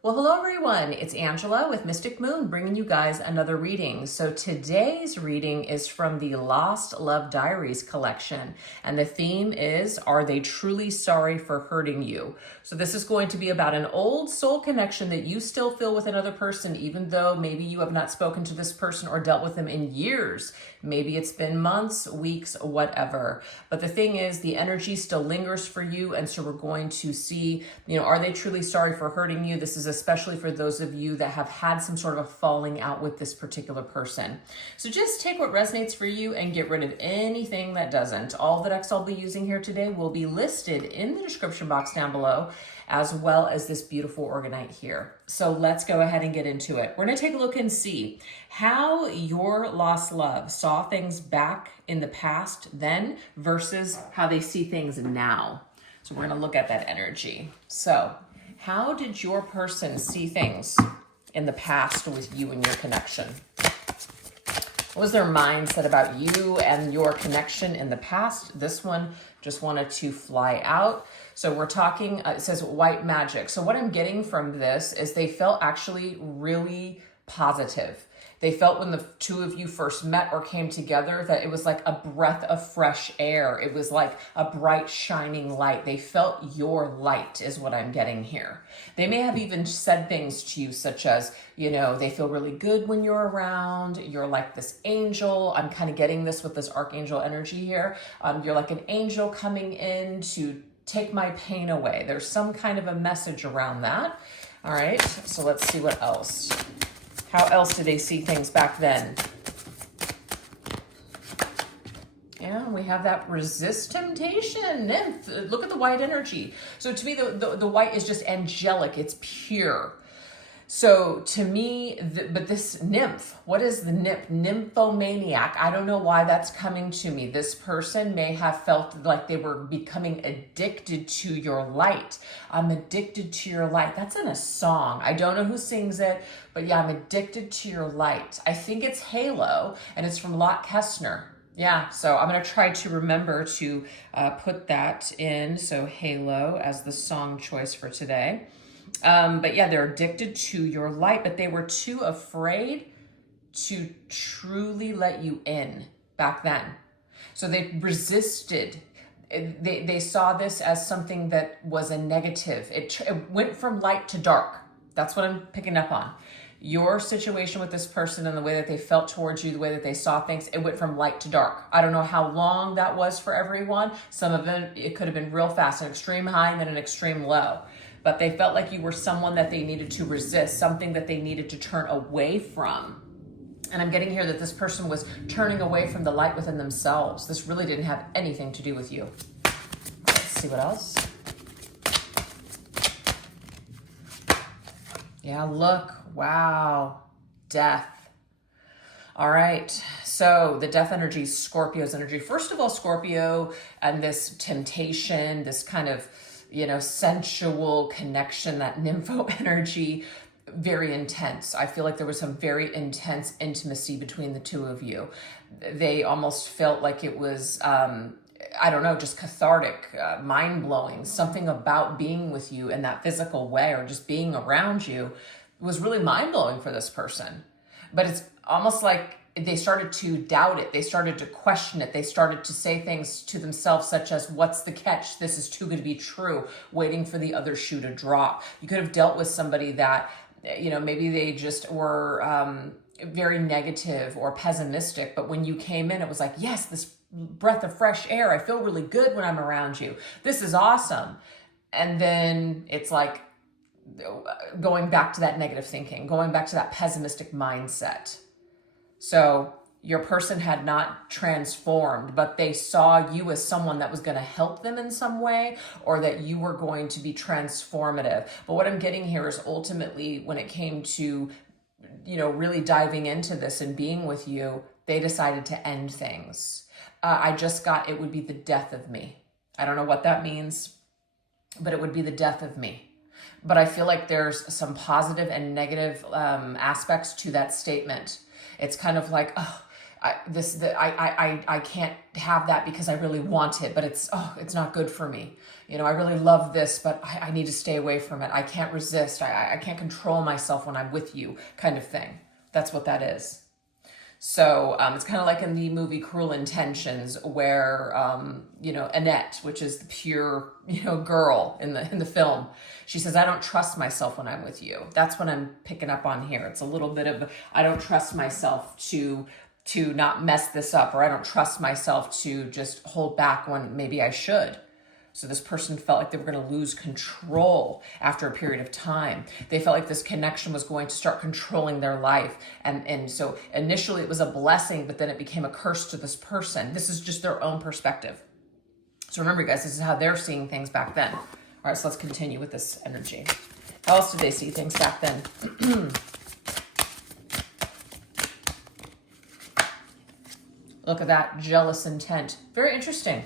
Well, hello everyone. It's Angela with Mystic Moon bringing you guys another reading. So today's reading is from the Lost Love Diaries collection. And the theme is, are they truly sorry for hurting you? So this is going to be about an old soul connection that you still feel with another person, even though maybe you have not spoken to this person or dealt with them in years. Maybe it's been months, weeks, whatever. But the thing is, the energy still lingers for you. And so we're going to see, are they truly sorry for hurting you? This is especially for those of you that have had some sort of a falling out with this particular person. So just take what resonates for you and get rid of anything that doesn't. All the decks I'll be using here today will be listed in the description box down below, as well as this beautiful organite here. So let's go ahead and get into it. We're gonna take a look and see how your lost love saw things back in the past then versus how they see things now. So we're gonna look at that energy. So how did your person see things in the past with you and your connection? What was their mindset about you and your connection in the past? This one just wanted to fly out. So we're talking, it says white magic. So what I'm getting from this is they felt actually really positive. They felt when the two of you first met or came together that it was like a breath of fresh air. It was like a bright, shining light. They felt your light is what I'm getting here. They may have even said things to you such as, they feel really good when you're around. You're like this angel. I'm kind of getting this with this archangel energy here. You're like an angel coming in to take my pain away. There's some kind of a message around that. All right, so let's see what else. How else did they see things back then? Yeah, we have that resist temptation. Nymph. Look at the white energy. So to me, the white is just angelic. It's pure. So to me, but this nymph, what is the nymph? Nymphomaniac. I don't know why that's coming to me. This person may have felt like they were becoming addicted to your light. I'm addicted to your light. That's in a song. I don't know who sings it, but yeah, I'm addicted to your light. I think it's Halo, and it's from Lot Kestner. Yeah, so I'm going to try to remember to put that in. So Halo as the song choice for today. But yeah, they're addicted to your light, but they were too afraid to truly let you in back then. So they resisted. They saw this as something that was a negative. It went from light to dark. That's what I'm picking up on. Your situation with this person and the way that they felt towards you, the way that they saw things, it went from light to dark. I don't know how long that was for everyone. Some of them, it could have been real fast, an extreme high and then an extreme low. But they felt like you were someone that they needed to resist, something that they needed to turn away from. And I'm getting here that this person was turning away from the light within themselves. This really didn't have anything to do with you. Let's see what else. Yeah, look. Wow. Death. All right. So the death energy is Scorpio's energy. First of all, Scorpio and this temptation, this kind of sensual connection, that nympho energy, very intense. I feel like there was some very intense intimacy between the two of you. They almost felt like it was, just cathartic, mind-blowing. Something about being with you in that physical way or just being around you was really mind-blowing for this person. But it's almost like they started to doubt it. They started to question it. They started to say things to themselves such as, what's the catch? This is too good to be true, waiting for the other shoe to drop. You could have dealt with somebody that, maybe they just were very negative or pessimistic. But when you came in, it was like, yes, this breath of fresh air. I feel really good when I'm around you. This is awesome. And then it's like going back to that negative thinking, going back to that pessimistic mindset. So your person had not transformed, but they saw you as someone that was going to help them in some way, or that you were going to be transformative. But what I'm getting here is ultimately when it came to, really diving into this and being with you, they decided to end things. I just got, it would be the death of me. I don't know what that means, but it would be the death of me. But I feel like there's some positive and negative aspects to that statement. It's kind of like, I can't have that because I really want it, but it's not good for me. I really love this, but I need to stay away from it. I can't resist. I can't control myself when I'm with you, kind of thing. That's what that is. So it's kind of like in the movie Cruel Intentions, where Annette, which is the pure girl in the film, she says, "I don't trust myself when I'm with you." That's what I'm picking up on here. It's a little bit of, I don't trust myself to not mess this up, or I don't trust myself to just hold back when maybe I should. So this person felt like they were going to lose control after a period of time. They felt like this connection was going to start controlling their life. And so initially it was a blessing, but then it became a curse to this person. This is just their own perspective. So remember, guys, this is how they're seeing things back then. All right, so let's continue with this energy. How else did they see things back then? Look at that, jealous intent. Very interesting.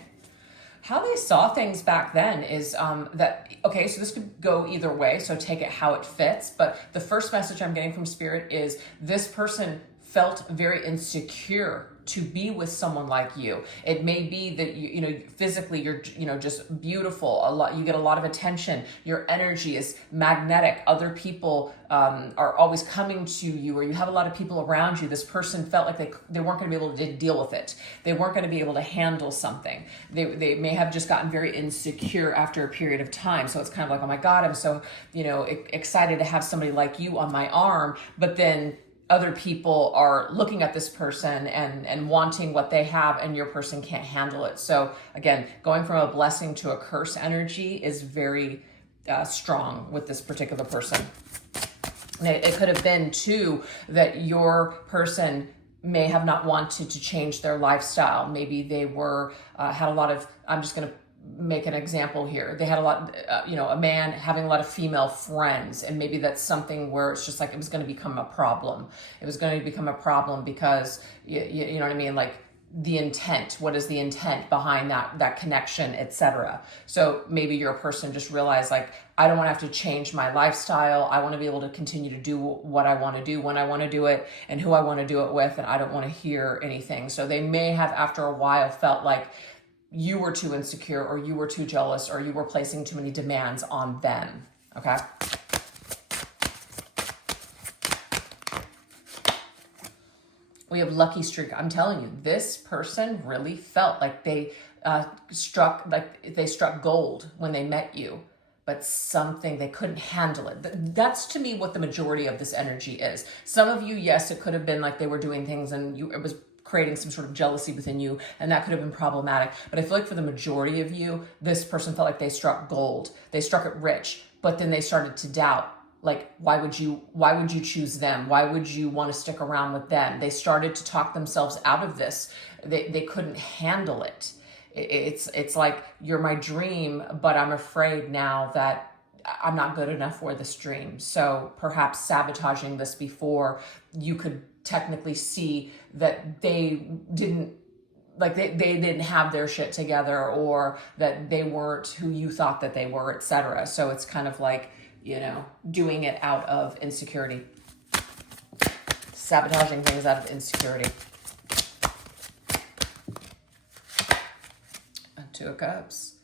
How they saw things back then is okay, so this could go either way, so take it how it fits. But the first message I'm getting from Spirit is this person felt very insecure to be with someone like you. It may be that you physically you're just beautiful. You get a lot of attention. Your energy is magnetic. Other people are always coming to you, or you have a lot of people around you. This person felt like they weren't going to be able to deal with it. They weren't going to be able to handle something. They may have just gotten very insecure after a period of time. So it's kind of like, oh my God, I'm so excited to have somebody like you on my arm, but then other people are looking at this person and wanting what they have, and your person can't handle it. So again, going from a blessing to a curse energy is very strong with this particular person. It could have been too that your person may have not wanted to change their lifestyle. Maybe they were had a lot of, I'm just going to make an example here. They had a lot, a man having a lot of female friends, and maybe that's something where it's just like it was going to become a problem. It was going to become a problem because you know what I mean, like the intent. What is the intent behind that connection, etc. So maybe you're a person just realized, like, I don't want to have to change my lifestyle. I want to be able to continue to do what I want to do when I want to do it and who I want to do it with, and I don't want to hear anything. So they may have after a while felt like you were too insecure, or you were too jealous, or you were placing too many demands on them, okay? We have lucky streak. I'm telling you, this person really felt like they struck gold when they met you, but something, they couldn't handle it. That's to me what the majority of this energy is. Some of you, yes, it could have been like they were doing things and it was creating some sort of jealousy within you, and that could have been problematic. But I feel like for the majority of you, this person felt like they struck gold. They struck it rich, but then they started to doubt. Like, why would you choose them? Why would you want to stick around with them? They started to talk themselves out of this. They couldn't handle it. It's like, you're my dream, but I'm afraid now that I'm not good enough for this dream. So perhaps sabotaging this before you could technically see that they didn't have their shit together, or that they weren't who you thought that they were, etc. So it's kind of like, doing it out of insecurity, sabotaging things out of insecurity. Two of Cups.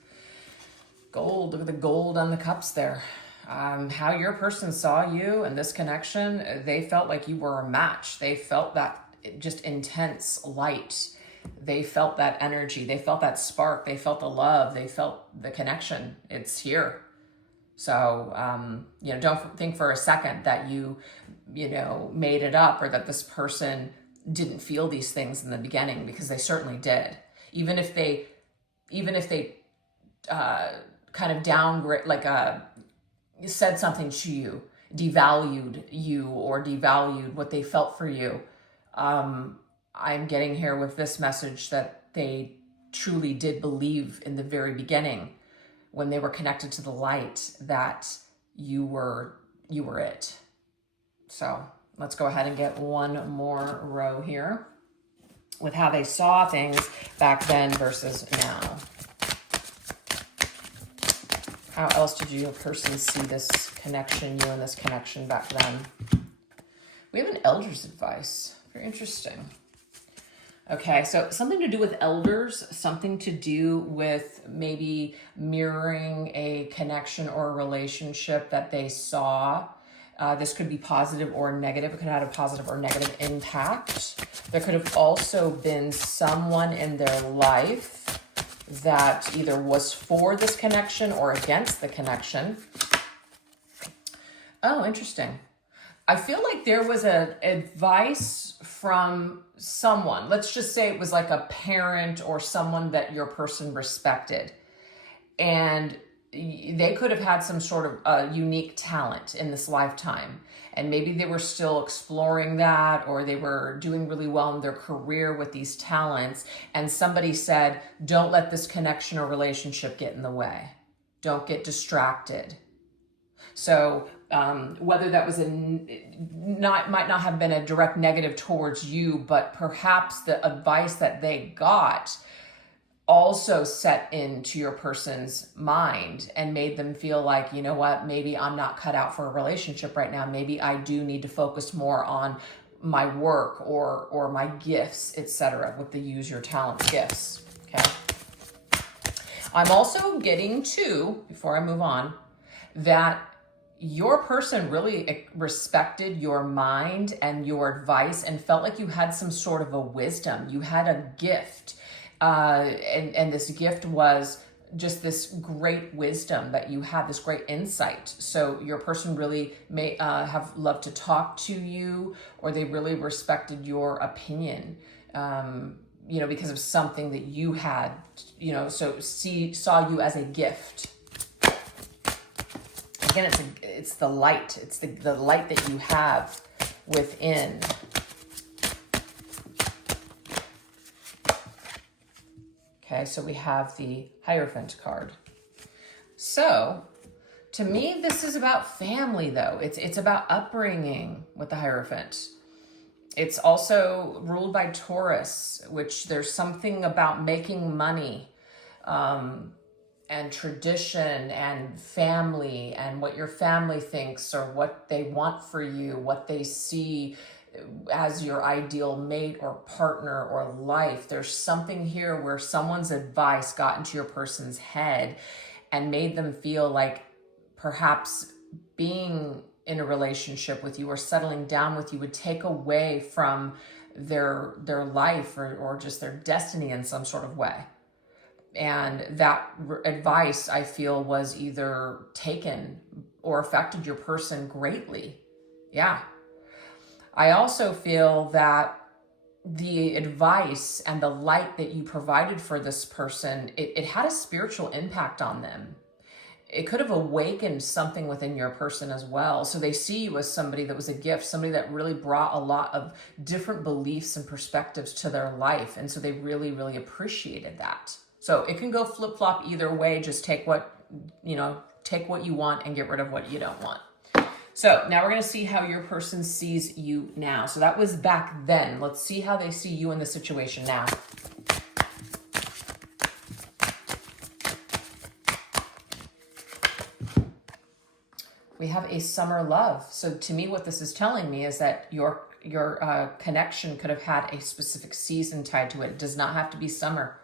Gold. Look at the gold on the cups there. How your person saw you and this connection, they felt like you were a match. They felt that just intense light. They felt that energy. They felt that spark. They felt the love. They felt the connection. It's here. So, don't think for a second that you made it up, or that this person didn't feel these things in the beginning, because they certainly did. Even if they kind of downgrade, said something to you, devalued you, or devalued what they felt for you. I'm getting here with this message that they truly did believe in the very beginning, when they were connected to the light, that you were it. So let's go ahead and get one more row here with how they saw things back then versus now. How else did your person see this connection, you and this connection back then? We have an elder's advice. Very interesting. Okay, so something to do with elders, something to do with maybe mirroring a connection or a relationship that they saw. This could be positive or negative. It could have had a positive or negative impact. There could have also been someone in their life that either was for this connection or against the connection. Oh, interesting. I feel like there was advice from someone. Let's just say it was like a parent or someone that your person respected. And they could have had some sort of unique talent in this lifetime. And maybe they were still exploring that, or they were doing really well in their career with these talents. And somebody said, don't let this connection or relationship get in the way. Don't get distracted. So whether that was might not have been a direct negative towards you, but perhaps the advice that they got also set into your person's mind and made them feel like, you know what, maybe I'm not cut out for a relationship right now. Maybe I do need to focus more on my work or my gifts, etc. with the use your talents gifts. Okay. I'm also getting to, before I move on, that your person really respected your mind and your advice and felt like you had some sort of a wisdom. You had a gift. And this gift was just this great wisdom that you had, this great insight. So your person really may have loved to talk to you, or they really respected your opinion, because of something that you had, so saw you as a gift. Again, it's the light. It's the light that you have within. Okay, so we have the Hierophant card. So, to me, this is about family, though. It's about upbringing with the Hierophant. It's also ruled by Taurus, which there's something about making money, and tradition and family and what your family thinks or what they want for you, what they see as your ideal mate or partner or life. There's something here where someone's advice got into your person's head and made them feel like perhaps being in a relationship with you or settling down with you would take away from their life or just their destiny in some sort of way. And that advice, I feel, was either taken or affected your person greatly. Yeah. I also feel that the advice and the light that you provided for this person, it had a spiritual impact on them. It could have awakened something within your person as well. So they see you as somebody that was a gift, somebody that really brought a lot of different beliefs and perspectives to their life. And so they really, really appreciated that. So it can go flip-flop either way. Just take what you want and get rid of what you don't want. So now we're going to see how your person sees you now. So that was back then. Let's see how they see you in the situation now. We have a summer love. So to me, what this is telling me is that your connection could have had a specific season tied to it. It does not have to be summer.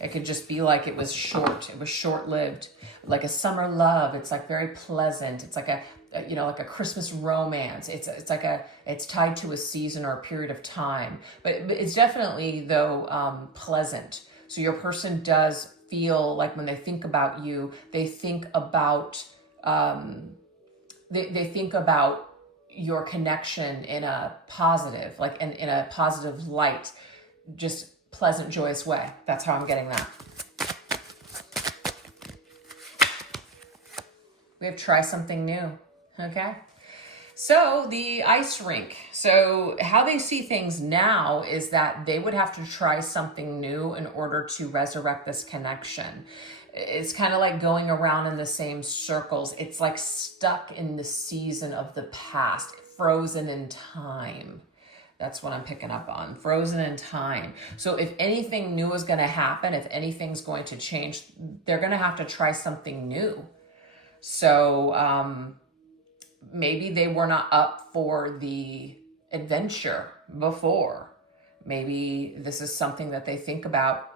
It could just be like it was short. It was short-lived, like a summer love. It's like very pleasant. It's like like a Christmas romance. It's tied to a season or a period of time, but it's definitely though pleasant. So your person does feel like when they think about you, they think about they think about your connection in a positive, like in a positive light, just pleasant, joyous way. That's how I'm getting that. We have try something new. Okay. So the ice rink. So how they see things now is that they would have to try something new in order to resurrect this connection. It's kind of like going around in the same circles. It's like stuck in the season of the past, frozen in time. That's what I'm picking up on. Frozen in time. So if anything new is going to happen, if anything's going to change, they're going to have to try something new. So maybe they were not up for the adventure before. Maybe this is something that they think about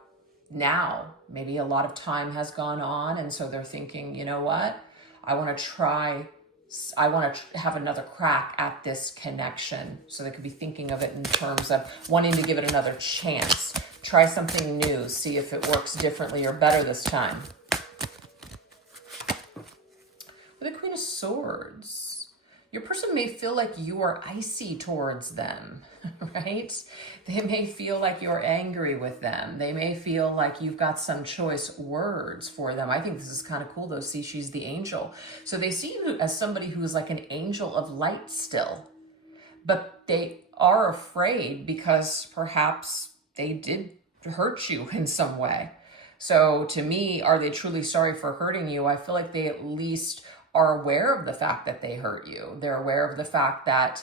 now. Maybe a lot of time has gone on, and so they're thinking, you know what? I want to have another crack at this connection. So they could be thinking of it in terms of wanting to give it another chance. Try something new, see if it works differently or better this time. With the Queen of Swords, your person may feel like you are icy towards them, right? They may feel like you're angry with them. They may feel like you've got some choice words for them. I think this is kind of cool though. See, she's the angel. So they see you as somebody who is like an angel of light still, but they are afraid because perhaps they did hurt you in some way. So to me, are they truly sorry for hurting you? I feel like they at least are aware of the fact that they hurt you. They're aware of the fact that,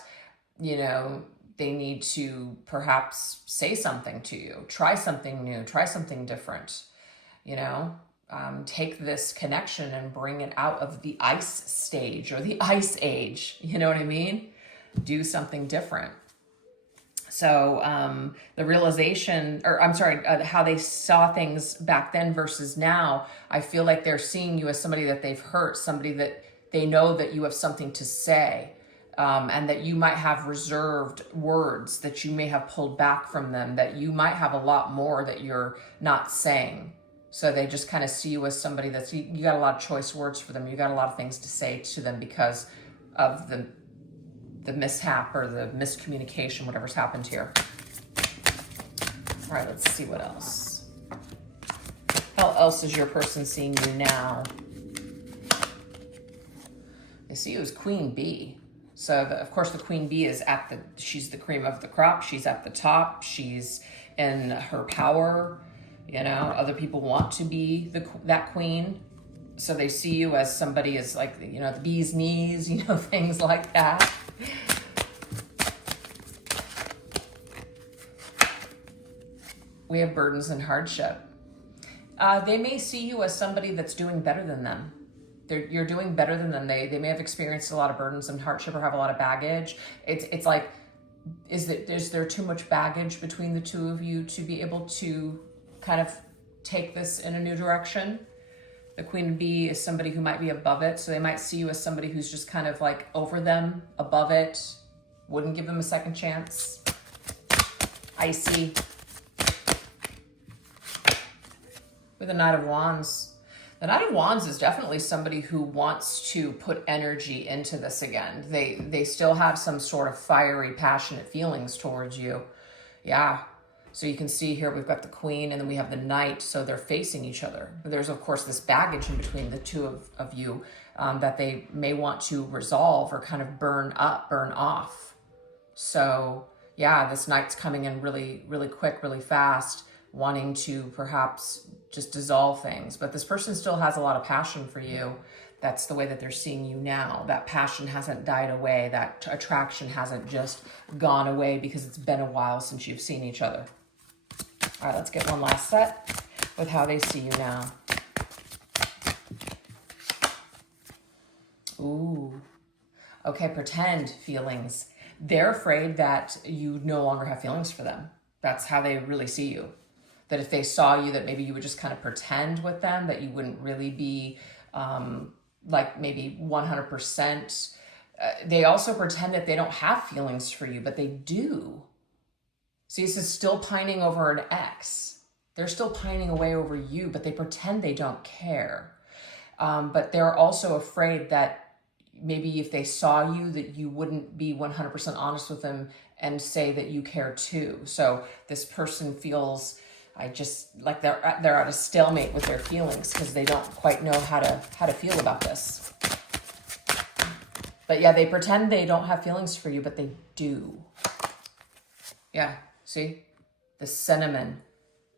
you know, they need to perhaps say something to you, try something new, try something different, you know, take this connection and bring it out of the ice stage or the ice age. You know what I mean? Do something different. So the realization, or I'm sorry, how they saw things back then versus now, I feel like they're seeing you as somebody that they've hurt, somebody that they know that you have something to say, and that you might have reserved words that you may have pulled back from them, that you might have a lot more that you're not saying. So they just kind of see you as somebody that's, you got a lot of choice words for them. You got a lot of things to say to them because of the mishap or the miscommunication, whatever's happened here. All right, let's see what else. How else is your person seeing you now? They see you as Queen Bee. So of course the Queen Bee is she's the cream of the crop. She's at the top. She's in her power. You know, other people want to be that queen. So they see you as somebody as like, you know, the bee's knees, you know, things like that. We have burdens and hardship. They may see you as somebody that's doing better than them. You're doing better than them. They may have experienced a lot of burdens and hardship or have a lot of baggage. It's like, is there too much baggage between the two of you to be able to kind of take this in a new direction? The Queen Bee is somebody who might be above it. So they might see you as somebody who's just kind of like over them, above it, wouldn't give them a second chance. Icy. With the Knight of Wands. The Knight of Wands is definitely somebody who wants to put energy into this again. They still have some sort of fiery, passionate feelings towards you. Yeah. So you can see here we've got the Queen and then we have the Knight. So they're facing each other. There's, of course, this baggage in between the two of you that they may want to resolve or kind of burn off. So yeah, this Knight's coming in really, really quick, really fast, wanting to perhaps just dissolve things. But this person still has a lot of passion for you. That's the way that they're seeing you now. That passion hasn't died away. That attraction hasn't just gone away because it's been a while since you've seen each other. All right, let's get one last set with how they see you now. Ooh. Okay, pretend feelings. They're afraid that you no longer have feelings for them. That's how they really see you. That if they saw you, that maybe you would just kind of pretend with them, that you wouldn't really be like maybe 100%. They also pretend that they don't have feelings for you, but they do. See, this is still pining over an ex. They're still pining away over you, but they pretend they don't care. But they're also afraid that maybe if they saw you, that you wouldn't be 100% honest with them and say that you care too. So this person feels like they're at a stalemate with their feelings because they don't quite know how to feel about this. But yeah, they pretend they don't have feelings for you, but they do. Yeah, see? The cinnamon.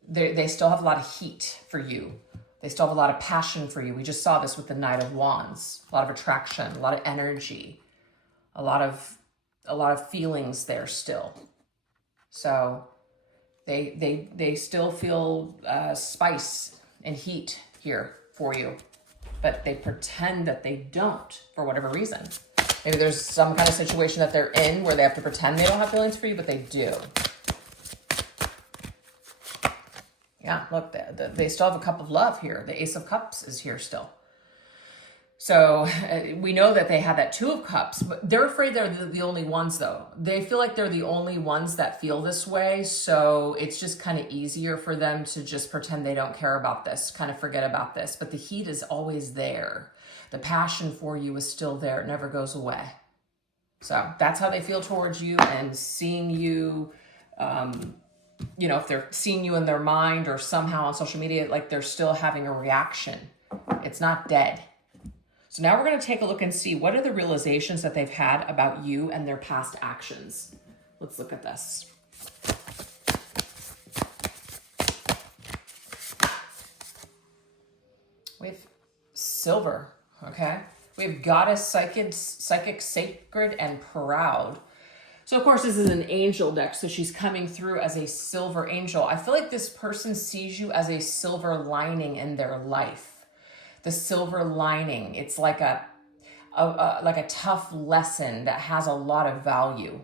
They still have a lot of heat for you. They still have a lot of passion for you. We just saw this with the Knight of Wands. A lot of attraction, a lot of energy, a lot of feelings there still. So they still feel spice and heat here for you, but they pretend that they don't for whatever reason. Maybe there's some kind of situation that they're in where they have to pretend they don't have feelings for you, but they do. Yeah, look, they still have a cup of love here. The Ace of Cups is here still. So we know that they have that Two of Cups, but they're afraid they're the only ones, though. They feel like they're the only ones that feel this way. So it's just kind of easier for them to just pretend they don't care about this, kind of forget about this. But the heat is always there. The passion for you is still there. It never goes away. So that's how they feel towards you, and seeing you, you know, if they're seeing you in their mind or somehow on social media, like they're still having a reaction. It's not dead. So now we're going to take a look and see what are the realizations that they've had about you and their past actions. Let's look at this. We have Silver, okay? We have Goddess, Psychic, Sacred, and Proud. So, of course, this is an angel deck, so she's coming through as a silver angel. I feel like this person sees you as a silver lining in their life. The silver lining, it's like a tough lesson that has a lot of value.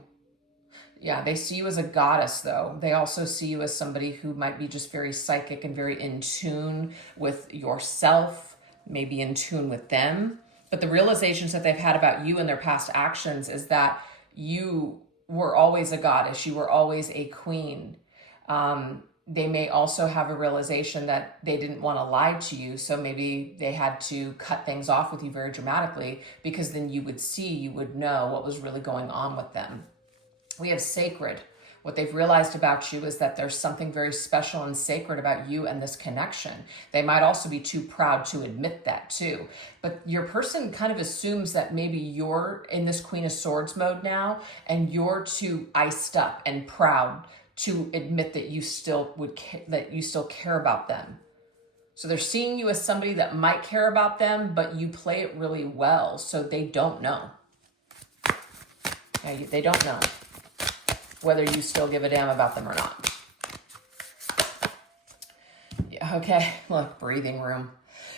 Yeah, they see you as a goddess, though. They also see you as somebody who might be just very psychic and very in tune with yourself, maybe in tune with them. But the realizations that they've had about you and their past actions is that you were always a goddess. You were always a queen. They may also have a realization that they didn't want to lie to you. So maybe they had to cut things off with you very dramatically, because then you would know what was really going on with them. We have Sacred. What they've realized about you is that there's something very special and sacred about you and this connection. They might also be too proud to admit that too. But your person kind of assumes that maybe you're in this Queen of Swords mode now, and you're too iced up and proud to admit that you still care about them. So they're seeing you as somebody that might care about them, but you play it really well, so they don't know. Yeah, they don't know whether you still give a damn about them or not. Yeah, okay, look, breathing room.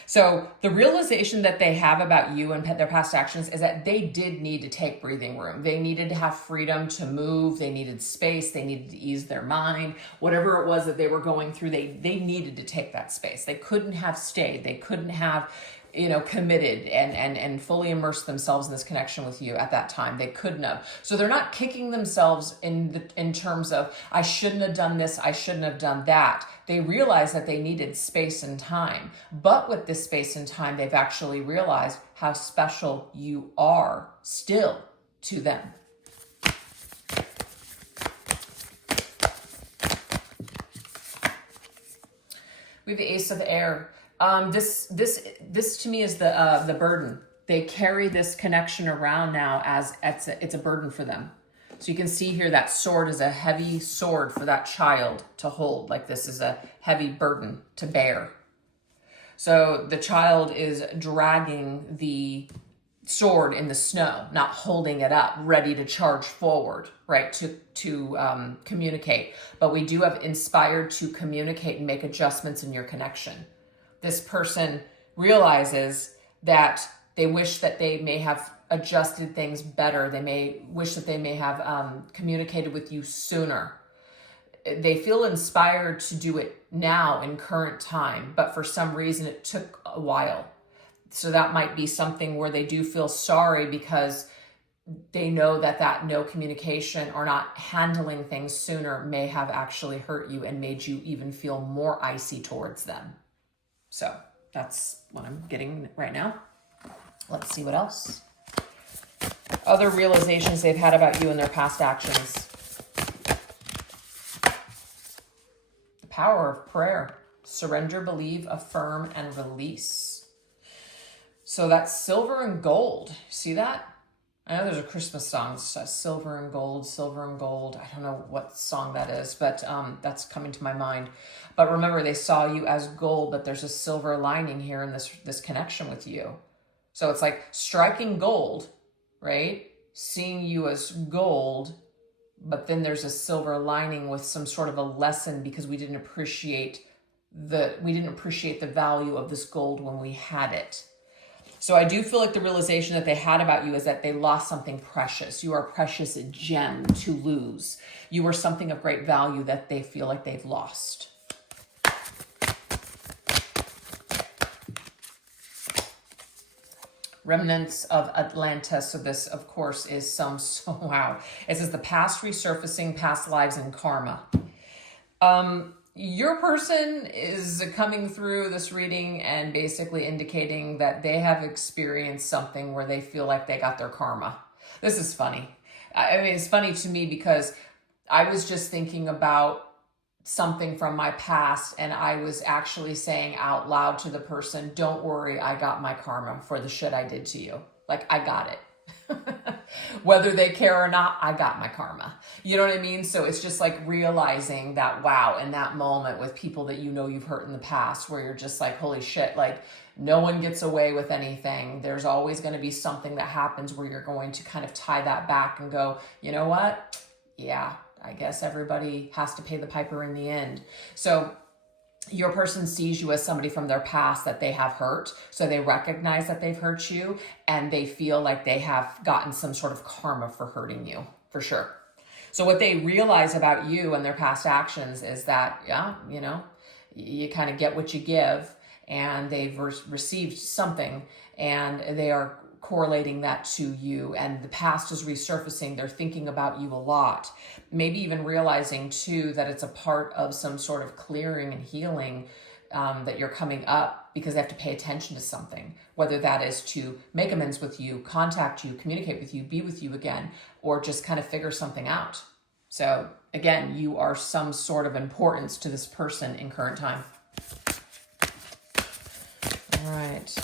So the realization that they have about you and their past actions is that they did need to take breathing room. They needed to have freedom to move. They needed space. They needed to ease their mind. Whatever it was that they were going through, they needed to take that space. They couldn't have stayed. They couldn't have, committed and fully immersed themselves in this connection with you at that time. They couldn't have. So they're not kicking themselves in terms of, I shouldn't have done this, I shouldn't have done that. They realized that they needed space and time. But with this space and time, they've actually realized how special you are still to them. We have the Ace of Air. This to me is the burden. They carry this connection around now as it's a burden for them. So you can see here that sword is a heavy sword for that child to hold. Like this is a heavy burden to bear. So the child is dragging the sword in the snow, not holding it up, ready to charge forward, right, to communicate. But we do have inspired to communicate and make adjustments in your connection. This person realizes that they wish that they may have adjusted things better. They may wish that they may have communicated with you sooner. They feel inspired to do it now in current time, but for some reason it took a while. So that might be something where they do feel sorry because they know that no communication or not handling things sooner may have actually hurt you and made you even feel more icy towards them. So that's what I'm getting right now. Let's see what else. Other realizations they've had about you and their past actions. The power of prayer. Surrender, believe, affirm, and release. So that's silver and gold. See that? I know there's a Christmas song, silver and gold, silver and gold. I don't know what song that is, but that's coming to my mind. But remember, they saw you as gold, but there's a silver lining here in this connection with you. So it's like striking gold, right? Seeing you as gold, but then there's a silver lining with some sort of a lesson because we didn't appreciate the value of this gold when we had it. So I do feel like the realization that they had about you is that they lost something precious. You are a precious gem to lose. You are something of great value that they feel like they've lost. Remnants of Atlantis. So this, of course, is wow. It says the past resurfacing, past lives, and karma. Your person is coming through this reading and basically indicating that they have experienced something where they feel like they got their karma. This is funny. I mean, it's funny to me because I was just thinking about something from my past, and I was actually saying out loud to the person, don't worry, I got my karma for the shit I did to you. Like, I got it. Whether they care or not, I got my karma. You know what I mean? So it's just like realizing that, wow, in that moment with people that you know you've hurt in the past, where you're just like, holy shit, like no one gets away with anything. There's always going to be something that happens where you're going to kind of tie that back and go, you know what? Yeah, I guess everybody has to pay the piper in the end. So your person sees you as somebody from their past that they have hurt. So they recognize that they've hurt you and they feel like they have gotten some sort of karma for hurting you, for sure. So what they realize about you and their past actions is that, yeah, you know, you kind of get what you give, and they've received something and they are correlating that to you, and the past is resurfacing. They're thinking about you a lot, maybe even realizing too that it's a part of some sort of clearing and healing that you're coming up, because they have to pay attention to something, whether that is to make amends with you, contact you, communicate with you, be with you again, or just kind of figure something out. So again, you are some sort of importance to this person in current time. All right.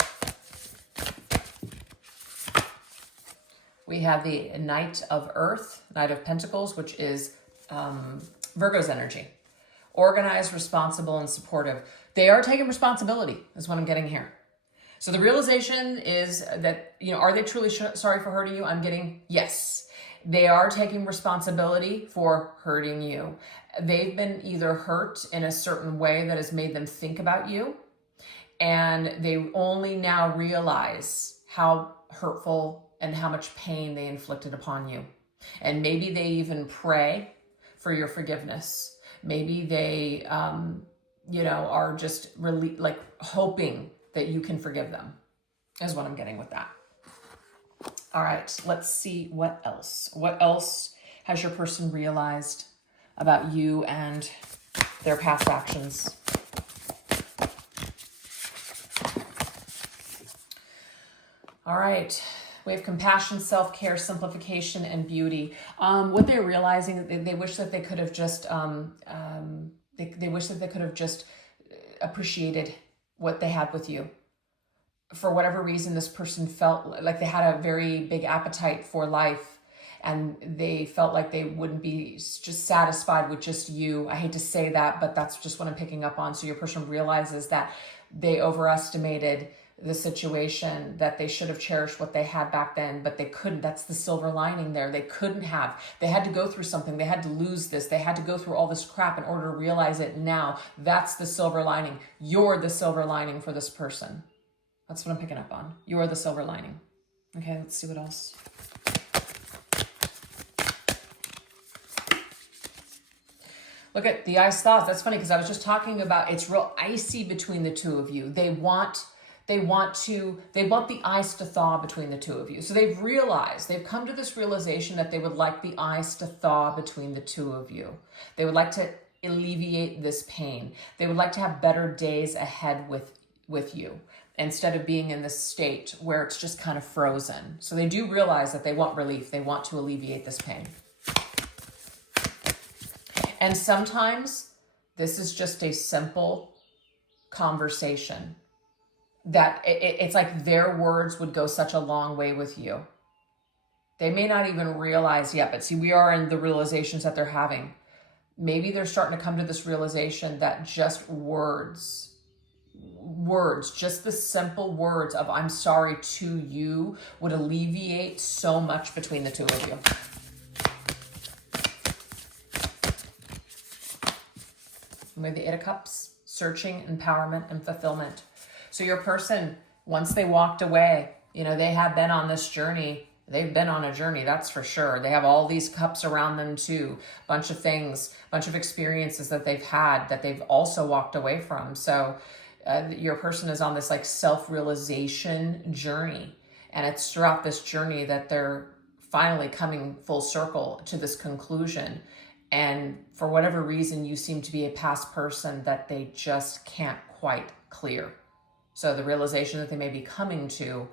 We have the Knight of Earth, Knight of Pentacles, which is Virgo's energy. Organized, responsible, and supportive. They are taking responsibility, is what I'm getting here. So the realization is that, you know, are they truly sorry for hurting you? I'm getting yes. They are taking responsibility for hurting you. They've been either hurt in a certain way that has made them think about you, and they only now realize how hurtful and how much pain they inflicted upon you. And maybe they even pray for your forgiveness. Maybe they, you know, are just really like hoping that you can forgive them, is what I'm getting with that. All right, let's see what else. What else has your person realized about you and their past actions? All right. We have compassion, self-care, simplification, and beauty. What they're realizing, they wish that they could have just, they wish that they could have just appreciated what they had with you. For whatever reason, this person felt like they had a very big appetite for life, and they felt like they wouldn't be just satisfied with just you. I hate to say that, but that's just what I'm picking up on. So your person realizes that they overestimated the situation, that they should have cherished what they had back then, but they couldn't. That's the silver lining there. They couldn't have. They had to go through something. They had to lose this. They had to go through all this crap in order to realize it now. That's the silver lining. You're the silver lining for this person. That's what I'm picking up on. You are the silver lining. Okay, let's see what else. Look at the ice thaws. That's funny because I was just talking about it's real icy between the two of you. They want the ice to thaw between the two of you. So they've come to this realization that they would like the ice to thaw between the two of you. They would like to alleviate this pain. They would like to have better days ahead with you, instead of being in this state where it's just kind of frozen. So they do realize that they want relief. They want to alleviate this pain. And sometimes this is just a simple conversation that it's like their words would go such a long way with you. They may not even realize yet, but see, we are in the realizations that they're having. Maybe they're starting to come to this realization that just words, just the simple words of I'm sorry to you would alleviate so much between the two of you. We have the Eight of Cups, searching, empowerment, and fulfillment. So your person, once they walked away, you know, they have been on this journey. They've been on a journey, that's for sure. They have all these cups around them too. Bunch of things, bunch of experiences that they've had that they've also walked away from. So your person is on this like self-realization journey. And it's throughout this journey that they're finally coming full circle to this conclusion. And for whatever reason, you seem to be a past person that they just can't quite clear. So the realization that they may be coming to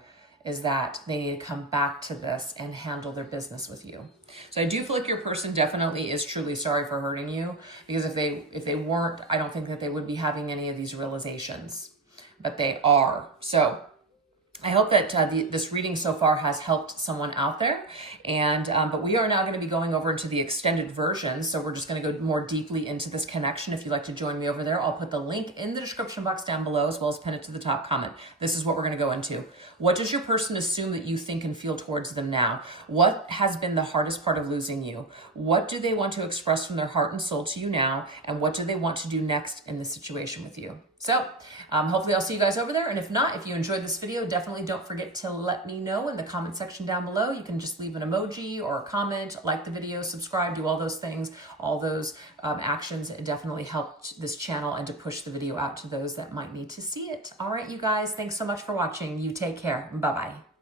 is that they need to come back to this and handle their business with you. So I do feel like your person definitely is truly sorry for hurting you, because if they weren't, I don't think that they would be having any of these realizations, but they are. So I hope that this reading so far has helped someone out there. And but we are now going to be going over into the extended version. So we're just going to go more deeply into this connection. If you'd like to join me over there, I'll put the link in the description box down below, as well as pin it to the top comment. This is what we're going to go into. What does your person assume that you think and feel towards them now? What has been the hardest part of losing you? What do they want to express from their heart and soul to you now? And what do they want to do next in this situation with you? So hopefully I'll see you guys over there. And if not, if you enjoyed this video, definitely don't forget to let me know in the comment section down below. You can just leave an emoji or a comment, like the video, subscribe, do all those things. All those actions definitely helped this channel and to push the video out to those that might need to see it. All right, you guys, thanks so much for watching. You take care. Bye-bye.